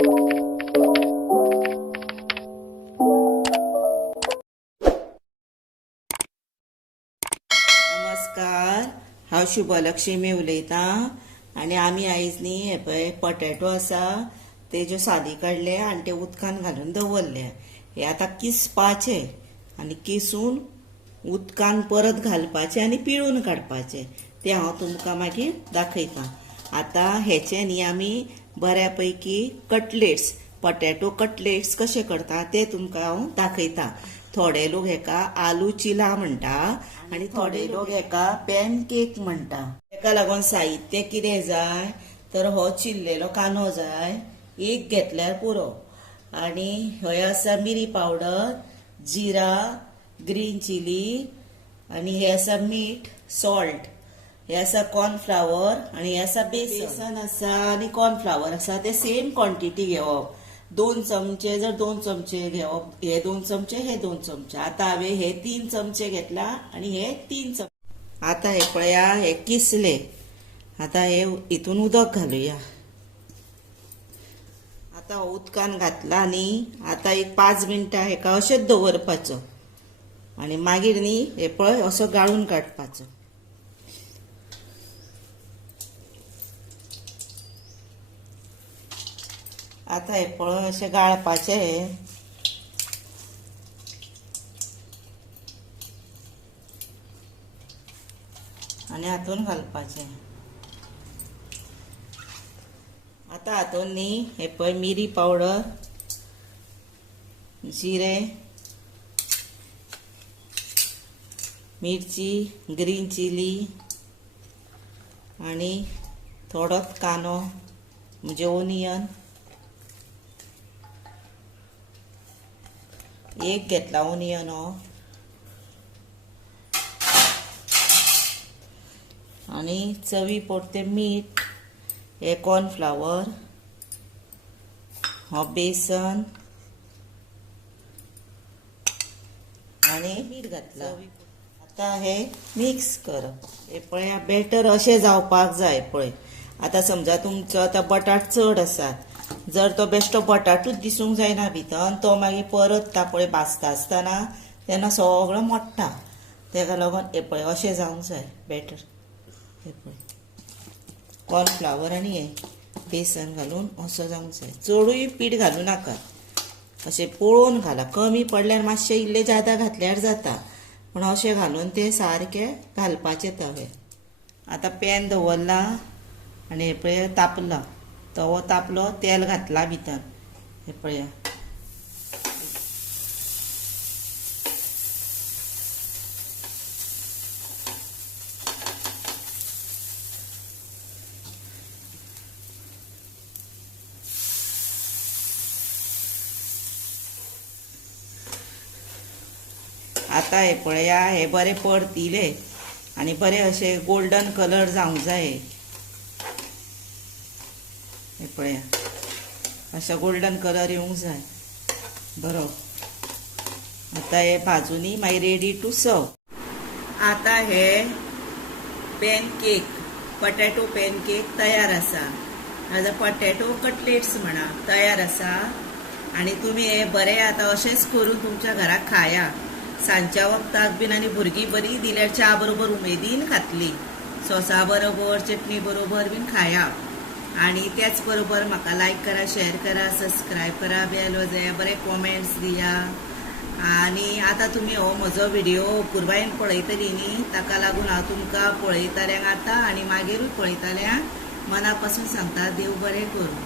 नमस्कार, हांव शुभलक्ष्मी उलयतां आनी आमी आयज न्ही हे पळय पोटेटो आसा तेज्यो साली काडले आनी ते उदकान घालून दवरले. हे आतां किसपाचे आनी किसून उदकान परत घालपाचे आनी पिळून काडपाचे. ते हांव तुमकां मागीर दाखयतां. आतां हेचे न्ही आमी बऱ्या पैकी कटलेट्स, पोटेटो कटलेट्स कशे करता ते तुमकां हांव दाखयतां. थोडे लोक हेका आलू चिला म्हणटा आनी थोडे लोक हेका पॅन केक म्हणटा. हेका लागून साहित्य कितें जाय तर हो चिल्लेलो कांदो जाय, एक घेतल्यार पुरो. आनी हय आसा मिरी पावडर, जिरा, ग्रीन चिली आनी हे आसा मीठ, सॉल्ट. हे आसा कॉर्नफ्लावर आनी हे आसा बेसन आसा आनी कॉर्नफ्लावर आसा. ते सेम क्वॉन्टिटी घेवप. 2 चमचे जर 2 चमचे घेवप, हे 2 चमचे हे 2 चमचे. आतां हांवें हे 3 चमचे घेतला आनी हे 3 चमचे. आतां हे पळया, हे किसले. आतां हे हितून उदक घालुया. आतां उदकान घातला न्ही, आतां एक 5 मिनटां हेका अशेंच दवरपाचो आनी मागीर न्ही हे पळय असो गाळून काडपाचो. आतां हे पळय अशें गाळपाचे आनी हातून घालपाचे. आतां हातून न्ही हे पळय मिरी पावडर, जिरे, मिरची, ग्रीन चिली आनी थोडोच कांदो म्हणजे ओनियन एक घेतला ओनियन हो आनी चवी पुरते मीठ, हे कॉर्नफ्लावर, हो बेसन आनी मीठ घातला. आतां हे मिक्स करप. हे पळय बॅटर अशें जावपाक जाय पळय. आतां समजा तुमचो आतां बटाट चड आसा, जर तो बेश्टो बटाटूच दिसूंक जायना भितर, तो मागीर परत पळय भाजता आसतना तेन्ना सगळो मोडटा. तेका लागून हे पळय अशें जावंक जाय बॅटर. हे पळय कॉर्नफ्लावर आनी हे बेसन घालून असो जावंक जाय. चडूय पीठ घालूं नाका, अशें पळोवन घाला. कमी पडल्यार मातशें इल्लें जादा घातल्यार जाता, पूण अशें घालून ते सारके घालपाचे तवे. आतां पॅन दवरला आनी हे पळय तापला. तवो तापलो, तेल घातला भितर. हे पळया आतां हे पळया, हे बरे परतिले आनी बरे अशे गोल्डन कलर जावंक जाय. हे पळया अशा गोल्डन कलर येवंक जाय बरो. आतां हे भाजूनी मागीर रेडी टू सर्व. आतां हे पॅनकेक, पोटेटो पॅनकेक तयार आसा. हाजो पोटेटो कटलेट्स म्हणा तयार आसा. आनी तुमी हे बरे आतां अशेंच करून तुमच्या घराक खाया. सांजच्या वखताक बीन आनी भुरगीं बरी दिल्यार च्या बरोबर उमेदीन खातली, सॉसा बरोबर, चटणी बरोबर बीन खाया. आनी त्याच बरोबर म्हाका लायक करा, शेअर करा, सबस्क्रायब करा, बेल वाजया, बरे कॉमेंट्स दिया. आनी आतां तुमी हो म्हजो व्हिडिओ पुरवायेन पळयतली न्ही, ताका लागून हांव तुमकां पळयतल्यांक आतां आनी मागीरूय पळयतल्यांक मना पासून सांगता, देव बरें करूं.